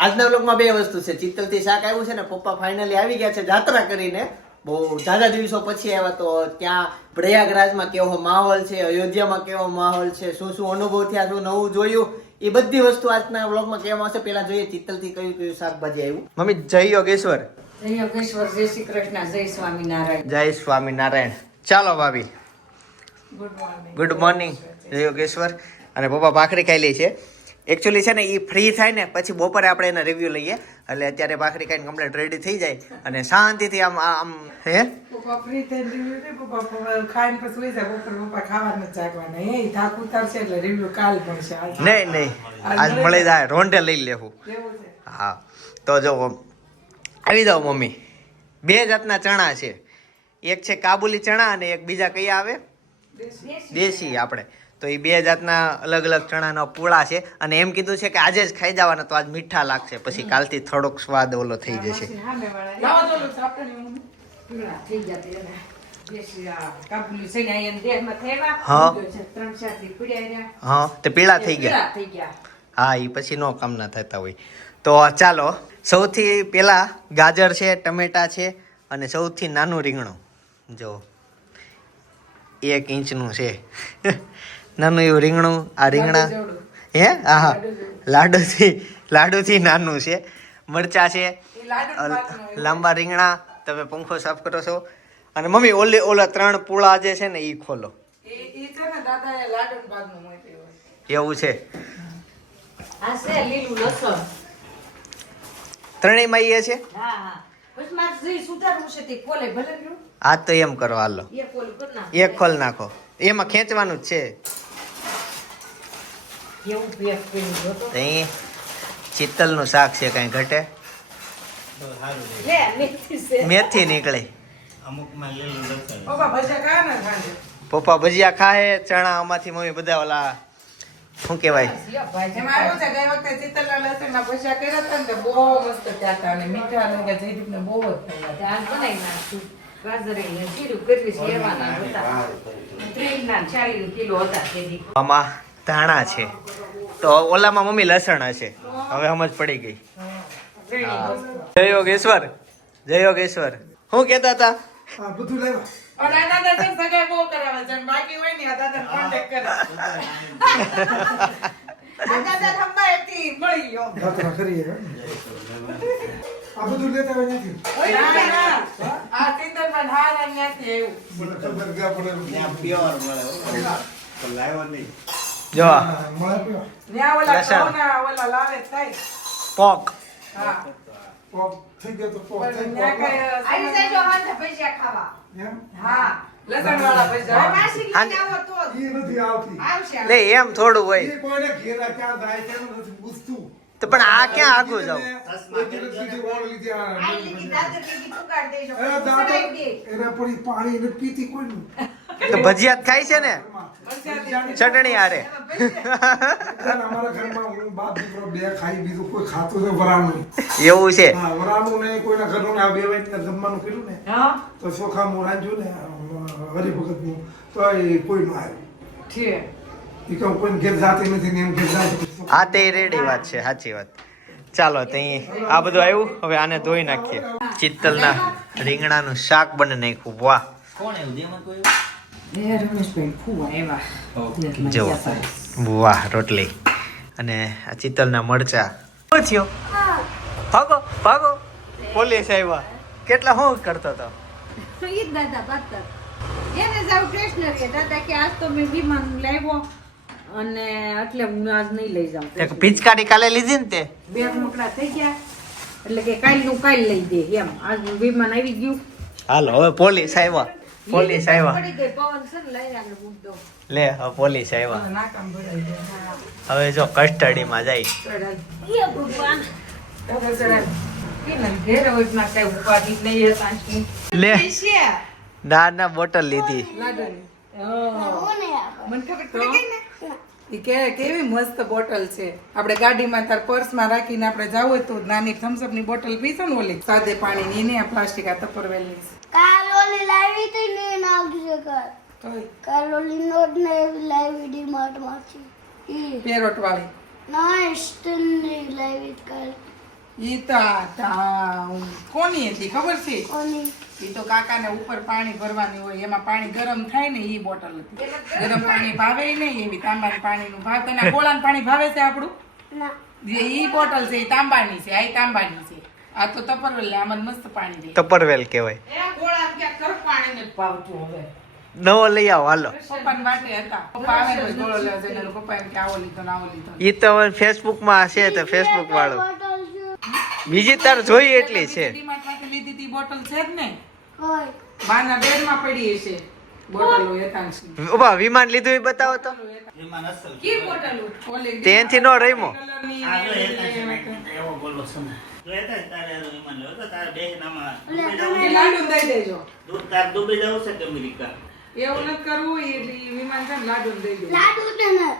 આજના બ્લોગમાં બે વસ્તુ છે. ચિત્તલથી શાક આવ્યું છે ને પપ્પા ફાઇનલી આવી ગયા છે જાત્રા કરીને. બહુ ઝાઝા દિવસો પછી આવ્યા તો ત્યાં પ્રયાગરાજમાં કેવો માહોલ છે અયોધ્યામાં કેવો માહોલ છે શું શું અનુભવ થયા શું નવું જોયું એ બધી વસ્તુ આજના બ્લોગમાં કહેવામાં આવશે. પેલા જોઈએ ચિત્તલથી કયું કયું શાકભાજી આવ્યું. મમ્મી જય યોગેશ્વર. જય યોગેશ્વર જય શ્રી કૃષ્ણ જય સ્વામિનારાયણ. જય સ્વામિનારાયણ. ચાલો ભાભી. ગુડ મોર્નિંગ ગુડ મોર્નિંગ જય યોગેશ્વર. અને પપ્પા ભાખરી ખાઈ લે છે. એકચ્યુઅલી છે ને એ ફ્રી થાય ને પછી બપોરે આપણે એના રિવ્યુ લઈએ. એટલે અત્યારે ભાખરી ખાઈને કમ્પ્લેટ રેડી થઈ જાય અને શાંતિથી આમ આમ હે? નહીં નહીં નહીં. આજ મળી. જાય રોંઢે લઈ લેવું. હા. તો જો આવી જાઓ મમ્મી. બે જાતના ચણા છે. એક છે કાબુલી ચણા અને એક બીજા કયા આવે? દેશી આપણે. તો એ બે જાતના અલગ અલગ ચણાનો પૂળા છે. અને એમ કીધું છે કે આજે જ ખાઈ જવાના તો આજ મીઠા લાગશે. પછી કાલથી થોડોક સ્વાદ ઓલો થઈ જશે. ને હું. ને તે પીળા થઈ ગયા. પીળા થઈ ગયા. હા એ પછી નો કામના થતા હોય. તો ચાલો સૌથી પહેલાં ગાજર છે ટમેટા છે અને સૌથી નાનું રીંગણું. જો એક ઇંચનું છે. નાનું એવું રીંગણું આ રીંગણા? હે? હા લાડુથી લાડુથી નાનું છે. મરચા છે. લાંબા રીંગણા. તમે પંખો સાફ કરો છો. અને મમ્મી ઓલે ઓલા ત્રણ પૂળા જે છે ને એ ખોલો. એવું છે. ત્રણેયમાં ત્રણેયમાં એ છે? હા તે ખોલે ભલે રહ્યું. આ તો એમ કરો હાલો. એ ખોલ નાખો. એમાં ખેંચવાનું જ છે. કેવું પેક કર્યું જો તો. તો અહીં ચિત્તલનું શાક છે કાંઈ ઘટે? લે મેથી છે. મેથી નીકળે. પપ્પા ભજીયા ખાયા ને સાંજે પપ્પા ભજીયા ખાય ચણા આમાંથી મમ્મી બધા ઓલા શું કહેવાય? એમાં આવ્યું છે ગઈ વખતે ચિત્તલના લસણના ભજીયા કર્યા હતા ને બહુ મસ્ત થયા હતા અને મીઠા અને કે જયદીપને બહુ જ ભાવ્યા. દાળ બનાવી નાખશું. ગાજર જીરું કરવી છે એવાના હતા. ત્રીસના ને ચાલીસ કિલો હતા તેથી આમાં ધાણા છે. તો ઓલામાં મમ્મી લસણ હશે હવે સમજ પડી ગઈ. જય યોગેશ્વર. જય યોગેશ્વર. શું કહેતા હતા? આ જો. પોક. એમ? હા. લસણવાળા ભજીયા. નાસિક હાંજે. લઈને આવો તો જ. ઈ નથી આવતી. આવશે. લે એમ થોડું હોય. ઈ કોઈને ઘેરા ક્યાં જાય છે એનું નથી પૂછતું. તો પણ આ ક્યાં આગું જાવ પાણી પીતી કોઈ. તો ભજીયા જ ખાય છે ને? ચટણી હારે. અત્યારે અમારા ઘરમાં હું બાપ દીકરો બે ખાઈ બીજું કોઈ ખાતું નહીં વરાણું એવું છે. હા તો રેડી વાત છે સાચી વાત. ચાલો તો આ બધું આવ્યું. હવે આને ધોઈ નાખીએ. ચિત્તલના રીંગણાનું શાક બને નાખ્યું. વાહ. એ રમેશભાઈ ફુવા એવા. જો વાહ રોટલી અને આ ચિતલના મરચા. પછીઓ થયો? ભાગો ભાગો. પોલીસ આવ્યા. કેટલા હું કરતો હતો? ઈ જ દાદા બાતર એને જાવ સ્ટેશનરી દાદા કે આજ તો મેં વિમાન લાવ્યો અને એટલે હું આજ નહીં લઈ જાઉં. એક પિચકારી કાલે લીધી ને તે? બે મોકડા થઈ ગયા. એટલે કે કાલનું કાલ લઈ દે એમ. આજ વિમાન આવી ગયું. હાલો હવે પોલીસ આવ્યા. પોલીસ આવ્યા. પડી ગઈ પવન છે ને લઈ આગળ મૂક દો. લે હવે પોલીસ આવ્યા. હવે જો કસ્ટડીમાં જાય. ના લે. ના ના બોટલ લીધી. લાડવાની. મને ખબર પડી ગઈ ને ઈ કે કેવી મસ્ત બોટલ છે. આપણે ગાડીમાં તાર પર્સમાં રાખીને આપણે જવું હોય તો નાની થમ્સઅપની બોટલ પીશો ને ઓલી. સાદે પાણી ની આ પ્લાસ્ટિક આ તપરવેલની કાલોલી લાવી હતી ને નાખજે કાલ તોય. કાલોલી નોટ ને લાવી લાવી ડીમાર્ટમાંથી પેરોટ વાળી. ના સ્ટીલની લાવી કાલ. ઈ તો કોની હતી ખબર છે? કોની? ઈ તો કાકાને ઉપર પાણી ભરવાની હોય એમાં પાણી ગરમ થાય ને ઈ બોટલ હતી. ગરમ પાણી ભાવે નહીં એવી તાંબાની પાણીનું ભાવ. તને ગોળાનું પાણી ભાવે છે આપણું? ના. જે ઈ બોટલ છે ઈ તાંબાની છે આ તાંબાની છે. આ તો તપરવેલ આમાં મસ્ત પાણી કહેવાય. એ ગોળા ક્યાંક ખરું પાણી નથી પાવતું હવે. નવો લઈ આવો હાલો. ઈ તો ફેસબુકમાં છે તો ફેસબુક વાળું. બીજી તાર જોઈ એટલી છે. ડીમાર્ટ લીધી તી બોટલ છે જ ને? કોઈ બાના બેડમાં પડી હશે ઊભા વિમાન લીધું એ બતાવો તો. ત્યાંથી નો રમ્યો. કલરની આ જો ને એક જ એવી મિનિટ એવો બોલો છો ને. જો એ તો તારે એનો વિમાન લેવો તો તારે બેસીને આમાં ડૂબી જવું છે. લાડુ દઈ દેજો. દૂધ તારે ડૂબી જવું છે કે અમેરિકા? એવું નથી કરવું એ વિમાન છે ને લાડુ દઈ દેજો. લાડુ ને ને.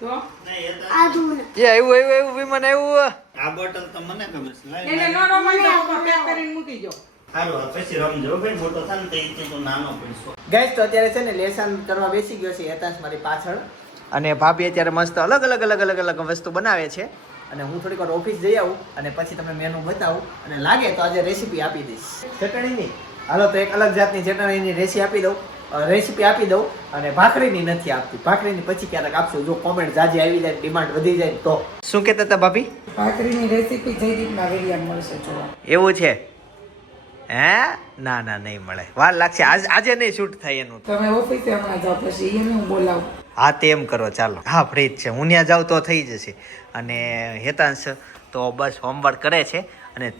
તો? નહીં, એ તો એ આવ્યું આવ્યું આવ્યું વિમાન આવ્યું આ બોટલ તો મને ખબર છે. લાય, એને નો રમાય પેક કરીને મૂકી જો સારું હવે પછી રમજો ભાઈ મોટો થાય ને તો એ તો નાનો પડીશું ગાઈસ તો અત્યારે છે ને લેસન કરવા બેસી ગયો છે હેતાંશ મારી પાછળ. અને ભાભી અત્યારે મસ્ત અલગ અલગ અલગ અલગ અલગ વસ્તુ બનાવે છે. અને હું થોડીક વાર ઓફિસ જઈ આવું અને પછી તમને મેનુ બતાવું અને લાગે તો આજે રેસીપી આપી દઈશ. ચટણીની? હાલો તો એક અલગ જાતની ચટણીની રેસી આપી દઉં. રેસીપી આપી દઉં અને ભાખરીની નથી આપતી. ભાખરીની પછી ક્યારેક આપશું. જો કોમેન્ટ જાજી આવી જાય ડિમાન્ડ વધી જાય તો. શું કહેતા હતા ભાભી? ભાખરીની રેસીપી જયદીપના વિડીયા મળશે જોવા. એવું છે? હે? ના ના નહીં મળે. વાર લાગશે. આજ આજે નહીં શૂટ થાય એનું. તમે ઓફિસે હમણાં જાઓ પછી એને હું બોલાવું. હા, તેમ કરો, ચાલો. હા ફ્રી જ છે. હું ત્યાં જાઉં તો થઈ જશે. અને હેતાંશ તો બસ હોમવર્ક કરે છે. અને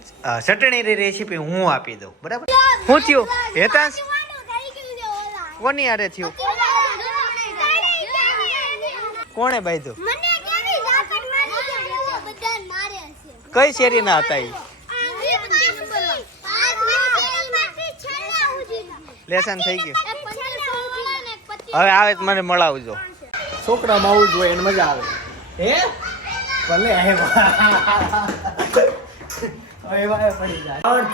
ચટણીની રેસીપી હું આપી દઉં. બરાબર? હું થયું? હેતાંશ? કોની આરે થયું? કોણે બાંધ્યું? કઈ શેરીના હતા એ લેસન થઈ ગયું. હવે આવે તો મને મળાવજો. છોકરામાં આવું જોઈએ એને મજા આવે. હે? ભલે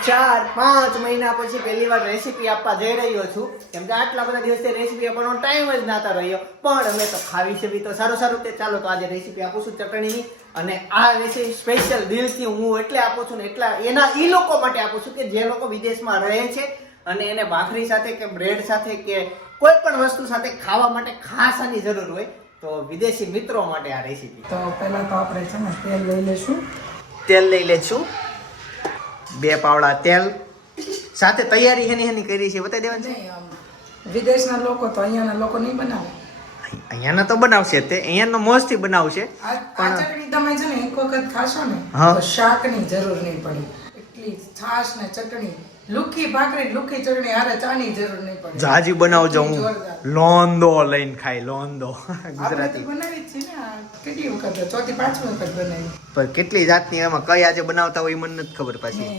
ચાર પાંચ મહિના પછી પહેલી વાર રેસીપી આપવા જઈ રહ્યો છું. કેમ કે આટલા બધા દિવસથી રેસીપી આપવાનો ટાઈમ જ નાતા રહ્યો. પણ અમે તો ખાવી છે બી તો સારું સારું. તે ચાલો તો આજે રેસીપી આપું છું ચટણીની. અને આ રેસીપી સ્પેશિયલ દિલથી હું એટલે આપું છું ને એટલા એના એ લોકો માટે આપું છું કે જે લોકો વિદેશમાં રહે છે અને એને ભાખરી સાથે કે બ્રેડ સાથે કે કોઈ પણ વસ્તુ સાથે ખાવા માટે ખાસ આની જરૂર હોય તો વિદેશી મિત્રો માટે આ રેસીપી તો પહેલાં તો આપણે છે ને તેલ લઈ લેશું. તેલ લઈ લેશું. બે પાવડા તેલ. સાથે તૈયારી હેની હેની કરી છે બતાવી દેવાની છે? વિદેશના લોકો તો અહીંયાના લોકો નહીં બનાવે. અહીંયાના તો બનાવશે તે. અહીંયાનો મોજથી બનાવશે. ચટણી તમે છે ને એક વખત ખાશો ને. તો શાકની જરૂર નહીં પડે. એટલી છાશ ને ચટણી લુખી ભાખરી લુખી ચટણી હારે ચાની જરૂર નહીં પડે. જાજી બનાવજો હું. લોંદો લઈને ખાઈ લોંદો. ગુજરાતી. બનાવી છે ને કેટલી વખત ચોથી પાંચમી વખત બનાવી. પણ કેટલી જાતની એમાં કઈ આજે બનાવતા હોય મને નથી ખબર પાછી.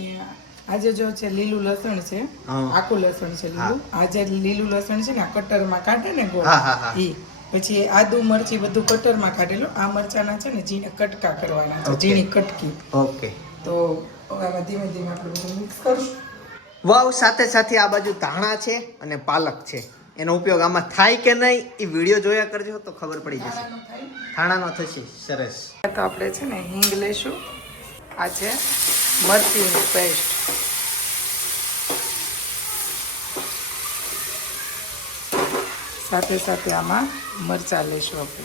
આજે જો છે લીલું લસણ છે. આખું લસણ છે લીલું. આજે લીલું લસણ છે ને કટરમાં કાઢે ને ગોળ. ઈ. પછી આદુ મરચી બધું કટરમાં કાઢેલું આ મરચાના છે ને ઝીણા કટકા કરવાના છે ઝીણી કટકી. ઓકે. તો હવે ધીમે ધીમે આપણે બધું મિક્સ કરશું. વાવ સાથે સાથે આ બાજુ ધાણા છે અને પાલક છે. એનો ઉપયોગ આમાં થાય કે નહીં એ વીડિયો જોયા કરજો તો ખબર પડી જશે. ધાણાનો થશે. સરસ. તો આપણે છે ને હિંગ લઈશું. આ છે મરચીની પેસ્ટ. સાથે સાથે આમાં મરચાં લઈશું આપણે.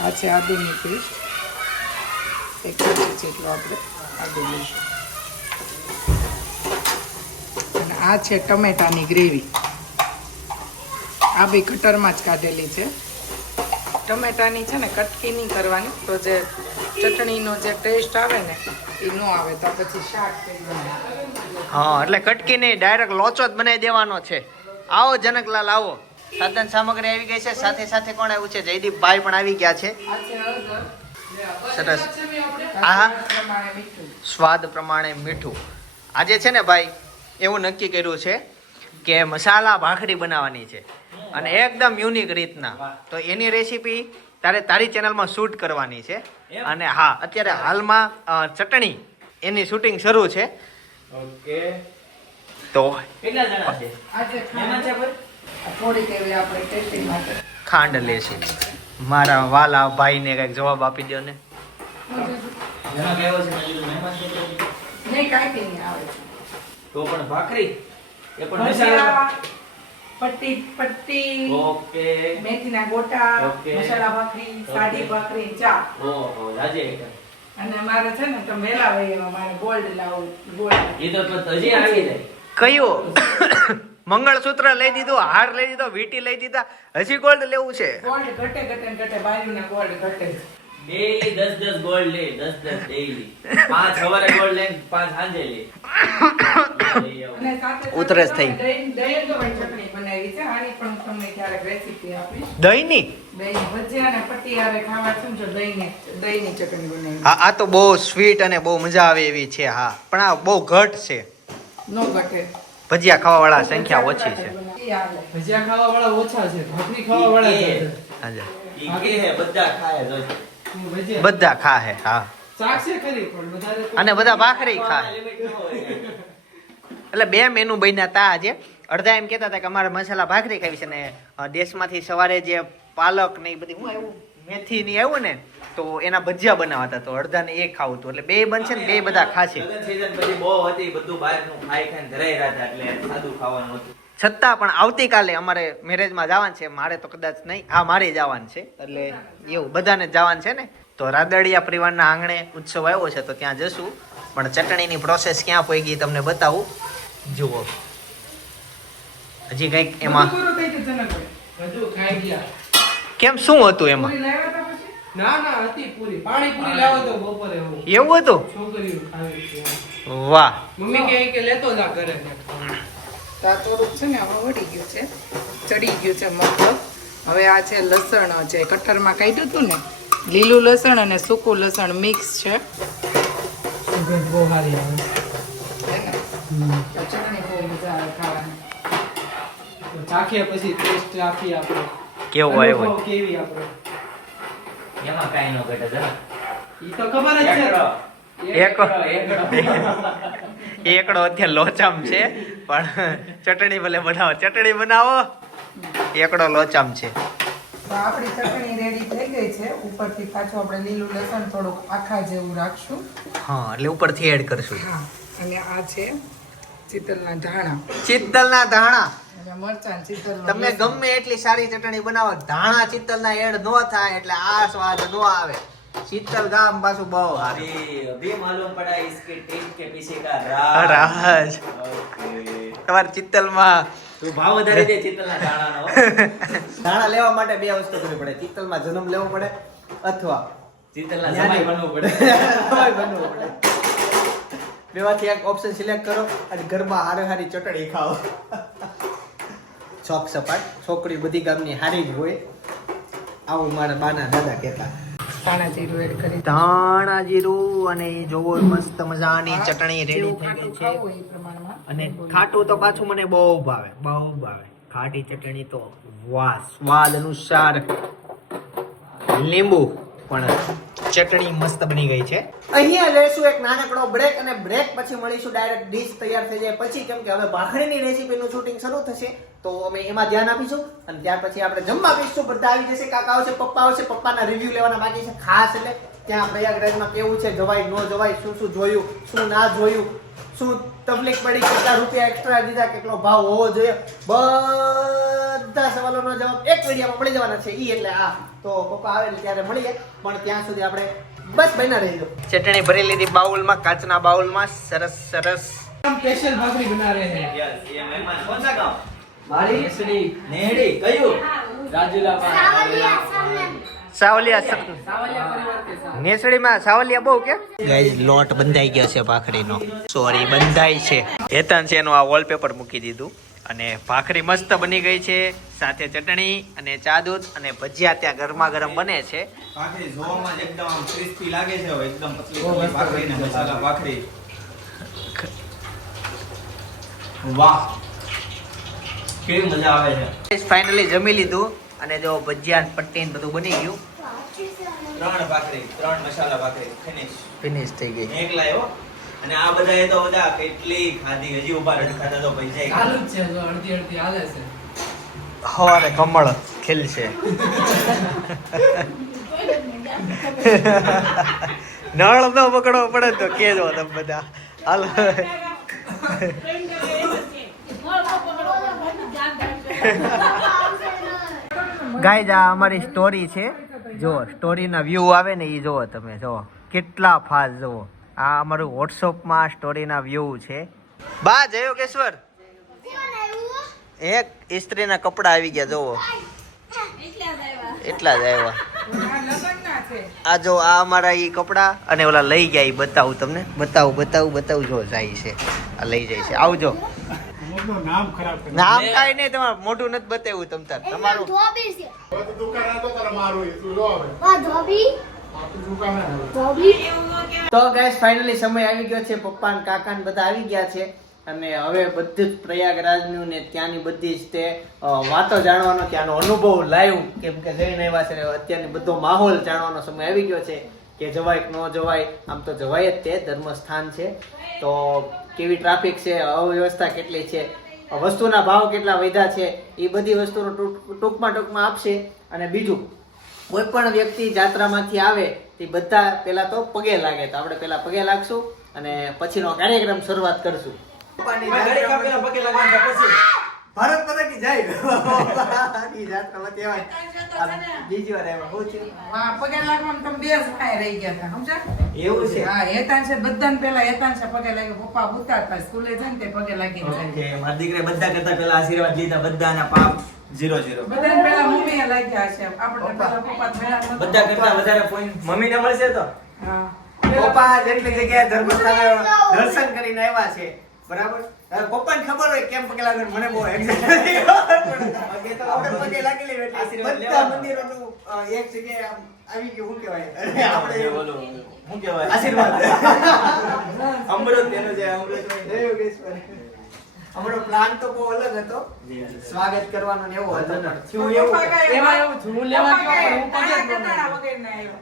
આ છે આદુની પેસ્ટ. એક જેટલું આપણે આદુ લઈશું. અને આ છે ટમેટાની ગ્રેવી. આ બી કટરમાં જ કાઢેલી છે. ટમેટાની છે ને કટકી નહીં કરવાની તો જે ચટણીનો જે ટેસ્ટ આવે ને એ ન આવે તો પછી શાક હા એટલે કટકી નહીં ડાયરેક્ટ લોચો જ બનાવી દેવાનો છે. આવો જનકલાલ આવો. સાધન સામગ્રી આવી ગઈ છે. સાથે સાથે કોણ આવ્યું છે? જયદીપભાઈ પણ આવી ગયા છે. સરસ. આ સ્વાદ પ્રમાણે મીઠું. આજે છે ને ભાઈ એવું નક્કી કર્યું છે કે મસાલા ભાખરી બનાવવાની છે. અને એકદમ યુનિક રીતના. તો એની રેસીપી તારે તારી ચેનલમાં શૂટ કરવાની છે. અને હા અત્યારે હાલમાં ચટણી એની શૂટિંગ શરૂ છે. તો કેટલા જણા છે? આ છે ખાંડ. આ થોડીક એવી આપણે ટેસ્ટિંગ માટે. ખાંડ લેશું. મારા વાલા ભાઈને કંઈક જવાબ આપી દો ને. બધું એમાં છે મેં મહેમાન છે નહીં? કાંઈ નહીં આવે તો પણ ભાખરી? એ પણ મસાલા? પટ્ટી પટ્ટી ઓકે. મેથીના ગોટા મસાલા ભાખરી સાદી ભાખરી ચા. ઓહો રાજે અને મારે છે ને મારે ગોલ્ડ લાવું ગોલ્ડ. એ તો હજી આવી જાય. કયું? મંગળસૂત્ર લઈ દીધું હાર લઈ દીધો વીટી લઈ દીધા હજી ગોલ્ડ લેવું છે? ગોલ્ડ ઘટે ઘટે ઘટે બાયુના ગોલ્ડ ઘટે. ડેઈલી 10 10 ગોલ્ડ લે 10 10 ડેઈલી પાંચ સવારે ગોલ્ડ લે પાંચ સાંજે લે. અને સાથે ઉતરસ થઈ. દહીં દહીં દવાઈ ચટણી બનાવી છે. આની પણ તમને ક્યારેક રેસીપી આપીશ. દહીંની? દહીં ભજીયા અને પટ્ટી હારે ખાવા શું છે દહીંની દહીંની ચટણી બનાવી. હા આ તો બહુ સ્વીટ અને બહુ મજા આવે એવી છે હા. પણ આ બહુ ઘટ છે. નો ઘટે. ભજીયા ખાવા વાળા સંખ્યા ઓછી છે. ભજીયા ખાવા વાળા ઓછા છે ભાખરી ખાવા વાળા છે. હાજર. ઈ કે હે બધા ખાય બધા. ખાહે હા. અને બધા ભાખરી ખા એટલે બે મેનુ બન્યા તા આજે. અડધા એમ કહેતા હતા કે અમારે મસાલા ભાખરી ખાવી છે ને દેશમાંથી સવારે જે પાલક ને એ બધી હું આવ્યું મેથી ની આવ્યું ને તો એના ભજીયા બનાવતા તો અડધા ને એ ખાવું હતું. એટલે બે બનશે ને બે બધા ખાશે. લગન season પછી બહુ હતી બધું બહારનું ખાઈ ખાઈને ધરાઈ રહ્યા હતા એટલે સાદું ખાવાનું હતું. છતાં પણ આવતીકાલે અમારે મેરેજમાં જવાનું છે. મારે તો કદાચ નહીં હા મારે જવાનું છે. એટલે એવું બધાને જવાનું છે ને? તો રાદડિયા પરિવારના આંગણે ઉત્સવ આવ્યો છે તો ત્યાં જશું. પણ ચટણીની પ્રોસેસ ક્યાં પહોંચી તમને બતાવું. જુઓ. હજી કંઈક એમાં કેમ શું હતું એમાં? એવું હતું. વાહ. મમ્મી કે લેતો જા ઘરે. તો આ થોડુંક છે ને હવે વળી ગયું છે ચડી ગયું છે મતલબ હવે આ છે લસણ જે કટરમાં કાઢ્યું હતું ને લીલું લસણ અને સૂકું લસણ મિક્સ છે. સુગંધ બહુ સારી આવે. હે ને? તો ચટણી બહુ મજા આવે ખાવાની. તો ચાખીએ પછી ટેસ્ટ આપીએ આપણે. કેવું આવ્યું કેવી આપણે એમાં કાંઈ ન ઘટે જરા ઈ તો ખબર જ છે. એકડો. એકડો. અત્યારે લોચામ છે પણ ચટણી ભલે બનાવો. ચટણી બનાવો. એકડો લોચામ છે. તો આપણી ચટણી રેડી થઈ ગઈ છે. ઉપરથી પાછું આપણે લીલું લસણ થોડુંક આખા જેવું રાખશું. હા એટલે ઉપરથી એડ કરશું. હા અને આ છે ચિતલના ધાણા. ચિત્તલના ધાણા. ચિતલનો તમે ગમે એટલી સારી ચટણી બનાવો. ધાણા ચિત્તલના એડ નો થાય એટલે આ સ્વાદ નો આવે. ચિત્તલ ગામ પાછું બહુ સારું अभी अभी मालूम पड़ा इसके टेस्ट के पीछे का राज રાજ Okay. તમારે ચિત્તલમાં તું ભાવ વધારી દે ચિત્તલના દાણાનો ધાણા લેવા માટે બે વસ્તુ કરવી પડે ચિત્તલમાં જન્મ લેવો પડે અથવા ચિત્તલના ન્યાની. જમાઈ બનવું પડે જમાઈ બનવું પડે બેમાંથી એક ઓપ્શન સિલેક્ટ કરો અને ઘરમાં હારે હારી ચટણી ખાઓ શોખ સપાટ છોકરી બધી ગામની હારી જ હોય આવું મારા બાના દાદા કહેતા ધાણા જીરું એડ કરી ધાણા જીરું અને જોવો મસ્ત મજાની ચટણી રેડી થઈ ગઈ છે. અને ખાટું તો પાછું મને બહુ ભાવે બહુ ભાવે. ખાટી ચટણી તો વાહ સ્વાદ અનુસાર લીંબુ પણ ચટણી મસ્ત બની ગઈ છે. અહીંયા લેશું એક નાનકડો બ્રેક અને બ્રેક પછી મળીશું ડાયરેક્ટ ડીશ તૈયાર થઈ જાય. પછી કેમ કે હવે ભાખરીની રેસીપીનું શૂટિંગ શરૂ થશે, તો અમે એમાં ધ્યાન આપીશું અને ત્યાર પછી આપણે જમવા બેસશું. બધા આવી જશે, કાકા આવશે, પપ્પા આવશે, પપ્પાના રિવ્યુ લેવાના બાકી છે. ખાસ એટલે ત્યાં પ્રયાગરાજમાં કેવું છે, જવાય, ન જવાય, શું શું જોયું, શું ના જોયું શું તકલીફ પડી? કેટલા રૂપિયા એક્સ્ટ્રા દીધા? કેટલો ભાવ હોવો જોઈએ? બધા સવાલોનો જવાબ એક વિડીયામાં મળી જવાના છે. ઈ એટલે આ. તો પપ્પા આવે ત્યારે મળીએ. પણ ત્યાં સુધી આપણે બસ બન્યા રહીજો. ચટણી ભરી લીધી બાઉલમાં કાચના બાઉલમાં. સરસ સરસ. સ્પેશિયલ ભાખરી બના રહે હે યસ યે મહેમાન કોણ સા ગાંવ મારી નેહડી કયું? રાજુલા સાવલિયા ભાખરી મસ્ત બની ગઈ છે. સાથે ચટણી અને ચા દૂધ અને ભજીયા ત્યાં ગરમા ગરમ બને છે. ભાખરી છે ફાઇનલી જમી લીધું. અને જો ભજીયા પટ્ટી ને બધું બની ગયું. ત્રણ ભાખરી ત્રણ મસાલા ભાખરી ફિનિશ ફિનિશ થઈ ગઈ. એક લાવ્યો અને આ બધા એ તો બધા કેટલી ખાધી હજી ઊભા રડખાતા તો પૈસા ચાલુ જ છે જો અડધી અડધી હાલે છે. હવારે કમળ ખીલશે. નળ તો પકડવો પડે તો કેજો તમે બધા. હાલો. ગાઈઝ આ અમારી સ્ટોરી છે. જો સ્ટોરીના વ્યૂ આવે ને એ જુઓ તમે, જુઓ. કેટલા ફાસ્ટ જુઓ. આ અમારું વોટ્સઅપમાં સ્ટોરીના વ્યૂ છે. બા, જયો કેશ્વર. એક ઇસ્ત્રીના કપડાં આવી ગયા, જુઓ. એટલા જ આવ્યા. આ જો, આ અમારા એ કપડાં. અને ઓલા લઈ ગયા એ બતાવું તમને. બતાવું બતાવું બતાવું, જો જાય છે. આ લઈ જાય છે. આવજો. નામ ખરાબ નામ કાંઈ નહીં તમારું મોઢું નથી બતાવ્યું તમ તાર. તમારું ધોબી છે. હા ધોબી? ધોબી? તો ગાઈસ ફાઇનલી સમય આવી ગયો છે. પપ્પા ને કાકા ને બધા આવી ગયા છે. અને હવે બધું જ પ્રયાગરાજનું ને ત્યાંની બધી જ તે વાતો જાણવાનો ત્યાંનો અનુભવ લાઈવ કેમ કે જઈને આવ્યા છે અત્યારની બધો માહોલ જાણવાનો સમય આવી ગયો છે. કે જવાય કે ન જવાય આમ તો જવાય જ તે ધર્મસ્થાન છે. તો કેવી ટ્રાફિક છે, અવ્યવસ્થા કેટલી છે, વસ્તુના ભાવ કેટલા વધ્યા છે, એ બધી વસ્તુનો ટૂંક- ટૂંકમાં ટૂંકમાં આપશે. અને બીજું, કોઈ પણ વ્યક્તિ જાત્રામાંથી આવે, તે બધા પેલા તો પગે લાગે. તો આપણે પેલા પગે લાગશું અને પછીનો કાર્યક્રમ શરૂઆત કરશું. ભારત માતા કી જય. ની જાત્રા માં આ બીજી વાર આવ્યા. હું થયું? હા પગે લાગવા તમે બે સાય રહી ગયા હતા સમજા એવું છે. હા હેતાંશે બધાને પેલા હેતાંશે પગે લાગે પપ્પા ઉતારતા સ્કૂલે જાય ને તે પગે લાગી જાય. ઓકે મારા દીકરા બધા કરતા પેલા આશીર્વાદ લીધા બધાના પાપ ઝીરો ઝીરો. બધાને પેલા મમ્મીએ લાગ્યા છે આપણે પેલા પપ્પા થયા બધા કરતા વધારે પોઈન્ટ મમ્મીને મળશે તો? હા. પપ્પા જેટલી જગ્યાએ ધર્મસ્થાને દર્શન કરીને આવ્યા છે બરાબર? પપ્પાને ખબર હોય કેમ પગે લાગે મને બહુ આપણે પગે લાગી એટલે બધા મંદિરોનું એક જગ્યાએ આમ આવી ગયું શું કહેવાય? આપણે શું કહેવાય? આશીર્વાદ. અમૃત એનો જે અમૃત અમારો પ્લાન તો બહુ અલગ હતો. સ્વાગત કરવાનો ને એવો હતો. થયું એવું? એમાં એવું થયું, લેવા હું પગે જ ન આવ્યા.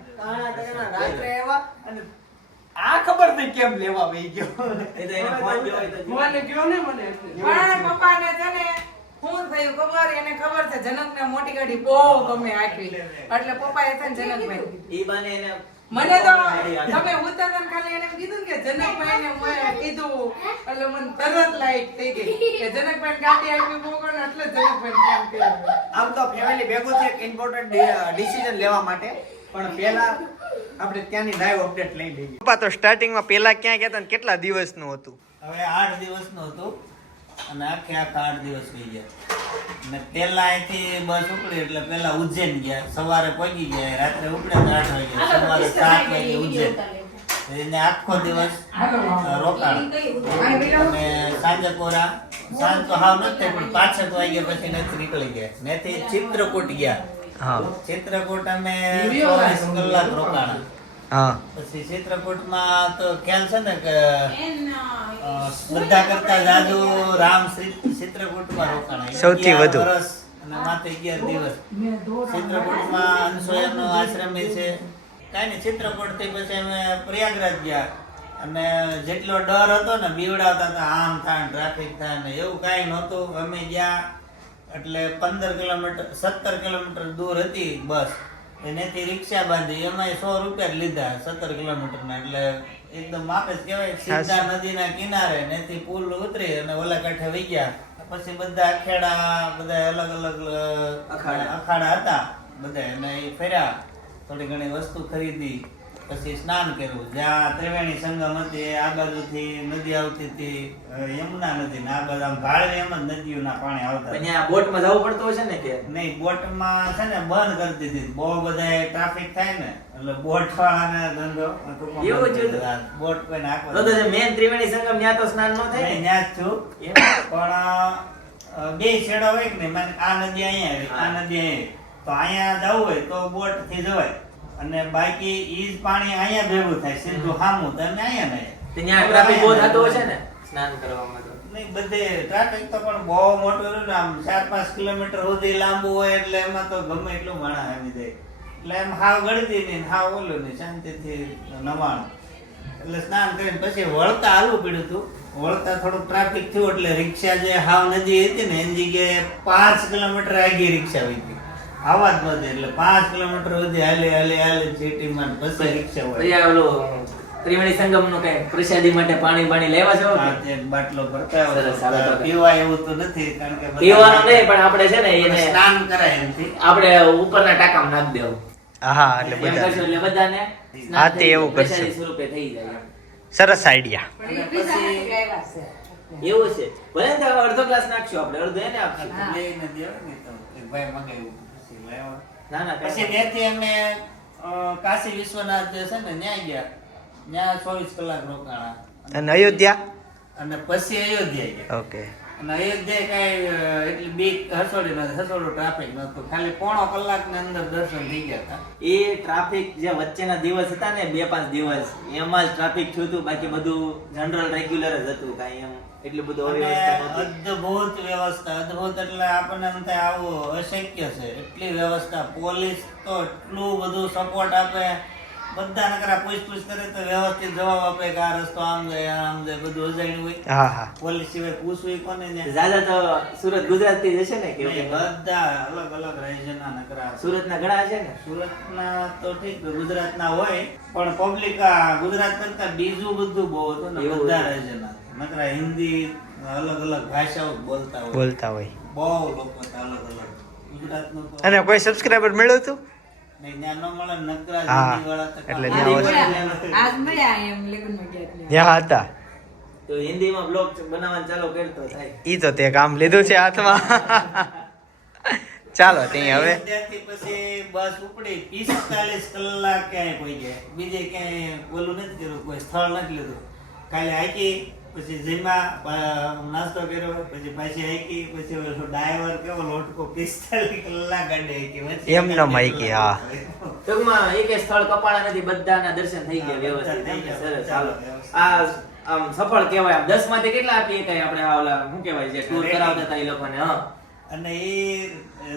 રાત્રે એવા અને આ ખબર નહીં કેમ લેવા વહી ગયો. એ તો એને ફોન ગયો. મને ગયો ને મને એટલે. પણ પપ્પાને છે ને શું થયું ખબર? એને ખબર છે જનકને મોટી ગાડી બહુ ગમે આખી. એટલે પપ્પાએ છે ને જનકભાઈ ઈ બને એને મને તો તમે ઉતારતા ખાલી એને કીધું કે જનકભાઈ ને મેં કીધું. એટલે મને તરત લાઈટ થઈ ગઈ કે જનકભાઈ ગાડી આપી મોકળ એટલે જનકભાઈ આમ તો ફેમિલી ભેગું છે એક ઇમ્પોર્ટન્ટ ડિસિઝન લેવા માટે. પણ પહેલા આપણે ત્યાંની લાઈવ અપડેટ લઈ લઈએ. પપ્પા તો સ્ટાર્ટિંગમાં પહેલા ક્યાં ગયા હતા ને કેટલા દિવસનું હતું? હવે આઠ દિવસનું હતું અને આખે આખા આઠ દિવસ થઈ ગયા. અને પેલા અહીંથી બસ ઉપડી એટલે પેલા ઉજ્જૈન ગયા. સવારે પહોંચી ગયા રાત્રે ઉપડ્યા તો આઠ વાગે સવારે સાત વાગે ઉજ્જૈન. એને આખો દિવસ રોકાણ. અને સાંજે કોરા સાંજ તો હાવ નથી પણ પાછળ વાગ્યા પછી નથી નીકળી ગયા. નથી ચિત્રકૂટ ગયા. હા. ચિત્રકૂટ અમે ચોવીસ કલાક રોકાણા. હા. પછી ચિત્રકૂટમાં તો ખ્યાલ છે ને કે બધા કરતા જાજુ રામ શ્રી- ચિત્રકૂટમાં રોકાણા. સૌથી વધુ. વર્ષ અને માથે અગિયાર દિવસ. ચિત્રકૂટમાં અંશોયનો આશ્રમ એ છે. કાંઈ નહીં ચિત્રકૂટથી પછી અમે પ્રયાગરાજ ગયા. અને જેટલો ડર હતો ને બીવડાવતા હતા આમ થાય ટ્રાફિક થાય ને એવું કાંઈ નહોતું. અમે ગયા. એટલે પંદર કિલોમીટર સત્તર કિલોમીટર દૂર હતી બસ. એનેથી રિક્ષા બાંધી એમાં સો રૂપિયા જ લીધા સત્તર કિલોમીટર ના એટલે એકદમ આપે જ કહેવાય સીધા નદીના કિનારે નેથી પુલ ઉતરી અને ઓલા કાંઠે વહી ગયા. પછી બધા અખેડા બધા અલગ અલગ અખાડા હતા. બધા એને એ ફેર્યા થોડી ઘણી વસ્તુ ખરીદી. પછી સ્નાન કર્યું. જ્યાં ત્રિવેણી સંગમ હતી આ બાજુથી નદી આવતી હતી યમુના નદી ને આ બાજુ. આમ ભાળે એમ જ નદીઓના પાણી આવતા ત્યાં બોટમાં જવું પડતું હશે ને કે? નહીં બોટમાં છે ને બંધ કરી દીધી. બહુ બધા ટ્રાફિક થાય ને એટલે બોટ વાળાને ધંધો એવું જ બોટ કોઈ નાખવા તો મેન ત્રિવેણી સંગમ ત્યાં તો સ્નાન ન થાય ને? ત્યાં જ છું. પણ બે છેડા હોય ને આ નદી અહીંયા આ નદી અહીંયા તો અહીંયા જવું હોય તો બોટથી જવાય. અને બાકી ઈ જ પાણી અહીંયા ભેગું થાય સીધું હામું. તો અમે અહીંયા તો નહીં ત્યાં ટ્રાફિક બહુ થતો હશે ને સ્નાન કરવામાં તો. નહીં બધે ટ્રાફિક તો પણ બહુ મોટું ને આમ ચાર પાંચ કિલોમીટર સુધી લાંબુ હોય એટલે એમાં તો ગમે એટલું માણા આવી જાય. એટલે એમ હાવ ગળતી નહીં હાવ ઓલું નહીં શાંતિથી નવાણું. એટલે સ્નાન કરીને પછી વળતા હાલવું પડ્યું હતું. વળતા થોડુંક ટ્રાફિક થયું એટલે રિક્ષા જે હાવ નદી હતી ને એની જગ્યાએ પાંચ કિલોમીટર આગી રિક્ષા હોય હતી આવા જ બધે એટલે પાંચ કિલોમીટર સુધી હાલી હાલી હાલે સિટીમાં પછી રિક્ષા હોય. ત્રિવેણી સંગમનું કઈ પ્રસાદી માટે પાણી પાણી લેવા છો એક બાટલો ભરતા. પીવા એવું તો નથી કારણ કે પીવાનું નહીં પણ આપણે છે ને એને સ્નાન કરાય એમથી. આપણે ઉપરના ટાંકામાં નાખી દેવું. હા એટલે બધા એટલે બધાને હા, તે એવું કરશે. પ્રસાદી સ્વરૂપે થઈ જાય સરસ આઈડિયા. એવું છે. ભલે અડધો ગ્લાસ નાખશું આપણે અડધો એને આપશું. ભાઈ મગાવ્યું. ના ના પછી ત્યાંથી અમે કાશી વિશ્વનાથ જે છે ને ત્યાં ગયા. ત્યાં ચોવીસ કલાક રોકાણા. અને અયોધ્યા? અને પછી અયોધ્યા ગયા. ઓકે. અને અયોધ્યા કઈ એટલી બીક હસોડી નથી હસોડું ટ્રાફિક નતું ખાલી પોણો કલાકની અંદર દર્શન થઈ ગયા હતા. એ ટ્રાફિક જે વચ્ચેના દિવસ હતા ને બે પાંચ દિવસ એમાં જ ટ્રાફિક થયું હતું. બાકી બધું જનરલ રેગ્યુલર જ હતું કાંઈ એમ. એટલું બધું. અદ્ભુત વ્યવસ્થા અદ્ભુત એટલે આપણને એમ થાય આવું અશક્ય છે. એટલી વ્યવસ્થા પોલીસ તો એટલું બધું સપોર્ટ આપે. બધા નકરા પૂછ પૂછ કરે તો વ્યવસ્થિત જવાબ આપે કે આ રસ્તો આમ જાય આમ જાય બધું અજાણ્યું હોય. હા હા. પોલીસ સિવાય પૂછવું કોને દાદા તો સુરત ગુજરાતથી જશે ને કે બધા અલગ અલગ રાજ્યના નકરા સુરત ના ઘણા છે ને? સુરત ના તો ઠીક ગુજરાતના હોય પણ પબ્લિક ગુજરાત કરતા બીજું બધું બહુ હતું ને બધા. રાજ્યના નકરા હિન્દી અલગ અલગ ભાષાઓ બોલતા હોય. બોલતા હોય. બહુ લોકો અલગ અલગ. ગુજરાતનું અને કોઈ સબસ્ક્રાઈબર મળ્યું તું ચાલુ કરતો થાય. ઈ તો તે કામ લીધું છે હાથમાં. ચાલો ત્યાં હવે. ત્યાંથી પછી બસ ઉપડી. પિસ્તાલીસ કલાક ક્યાંય કોઈ ગયા બીજે ક્યાંય ઓલું નથી કર્યું કોઈ સ્થળ નથી લીધું. કાલે હાકી પછી જમ્યા નાસ્તો કર્યો પછી પાછી આઈકી પછી ઓલો ડ્રાઈવર કેવો લોટકો પિસ્તાલીસ કલાક ગાડી હાકી એમ ન માઈકી હા. ટૂંકમાં એક સ્થળ કપાળા નથી બધાના દર્શન થઈ ગયા વ્યવસ્થિત. થઈ ગયા. સરસ ચાલો, ચાલો આ આમ સફળ કહેવાય. આમ દસમાંથી કેટલા આપીએ કઈ આપણે આ ઓલા શું કહેવાય જે ટૂર કરાવતા હતા એ લોકોને હા. અને એ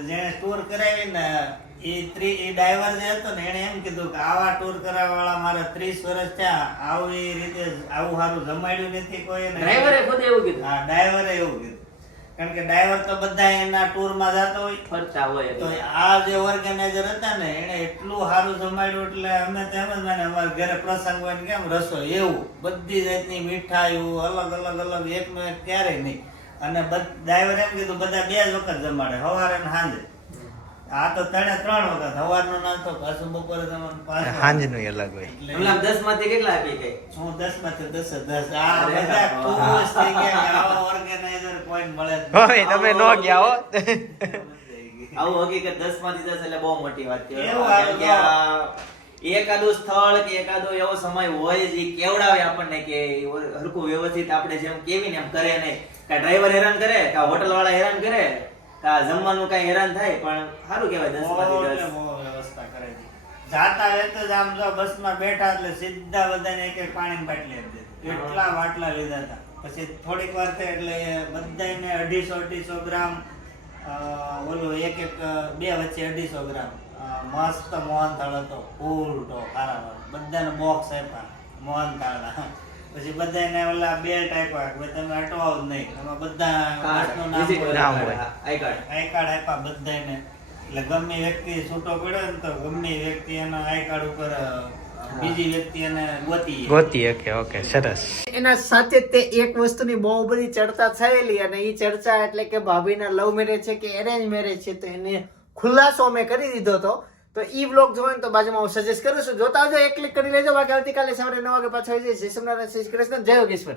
જેને ટૂર કરાવી ને એ ત્રી એ ડ્રાઈવર જે હતો ને એને એમ કીધું કે આવા ટૂર વાળા મારા ત્રીસ વર્ષ થયા એ રીતે આવું સારું જમાડ્યું નથી કોઈ ડ્રાઈવરે ખુદ એવું કીધું? હા ડ્રાઈવરે એવું કીધું. કારણ કે ડ્રાઈવર તો બધા એના ટૂરમાં જતો હોય. ફરતા હોય તો આ જે ઓર્ગેનાઇઝર હતા ને એણે એટલું સારું જમાડ્યું એટલે અમે તેમ જ મને અમારા ઘરે પ્રસંગ હોય ને કેમ રસો એવું. બધી જાતની મીઠાઈઓ અલગ અલગ અલગ એક એક ક્યારેય નહીં. અને ડ્રાઈવર એમ કીધું બધા બે જ વખત જમાડે સવારે ને સાંજે. આ તો ત્રણે ત્રણ વખત સવારનો નાસ્તો પાછું બપોરે અલગ હોય. માંથી કેટલા આપીએ કઈ હું દસમાંથી દસ. જ આ બધા ખુશ થઈ ગયા આવા organizer કોઈને મળે હવે તમે નો ગયા હો. આવું હકીકત દસમાંથી દસ એટલે બહુ મોટી વાત કહેવાય. એવું કે એકાદું સ્થળ કે એકાદો એવો સમય હોય જે કેવડાવે આપણને કે હરખું વ્યવસ્થિત આપણે જેમ કેવી ને એમ કરે નહીં કા ડ્રાઈવર હેરાન કરે કા હોટલ વાળા હેરાન કરે કા જમવાનું કઈ હેરાન થાય પણ સારું કહેવાય દસમાંથી દસ. વ્યવસ્થા કરે જાતા રહે તો આમ જો બસમાં બેઠા એટલે સીધા બધાને એક એક પાણીની બાટલી આપી. એટલા વાટલા લીધા હતા. પછી થોડીક વાર થઈ એટલે બધાને અઢીસો અઢીસો ગ્રામ ઓલું એક એક બે વચ્ચે અઢીસો ગ્રામ. મસ્ત મોહનથાળ હતો ફૂલ તો ખારા બધાને બોક્સ આપ્યા મોહનથાળના. પછી બધાને ઓલા બેલ્ટ આપ્યા કે તમે અટવાઓ જ નહીં. એમાં બધા નામ હોય. આઈ કાર્ડ આઈ કાર્ડ આપ્યા બધાને એટલે ગમે વ્યક્તિ છૂટો પડ્યો ને તો ગમે વ્યક્તિ એના આઈ કાર્ડ ઉપર બીજી વ્યક્તિ એને ગોતી ગોતી ઓકે ઓકે સરસ. એના સાથે જ તે એક વસ્તુની બહુ બધી ચર્ચા થયેલી અને એ ચર્ચા એટલે કે ભાભીના લવ મેરેજ છે કે એરેન્જ મેરેજ છે તો એને ખુલાસો મેં કરી દીધો હતો તો ઈ બ્લોગ જોવો તો બાજુમાં હું સજેસ્ટ કરું છું. જોતા આવજો, એક ક્લિક કરી લેજો. બાકી આવતીકાલે સવારે નવ વાગે પાછો આવી જય જય શ્રી કૃષ્ણ, જય યોગેશ્વર.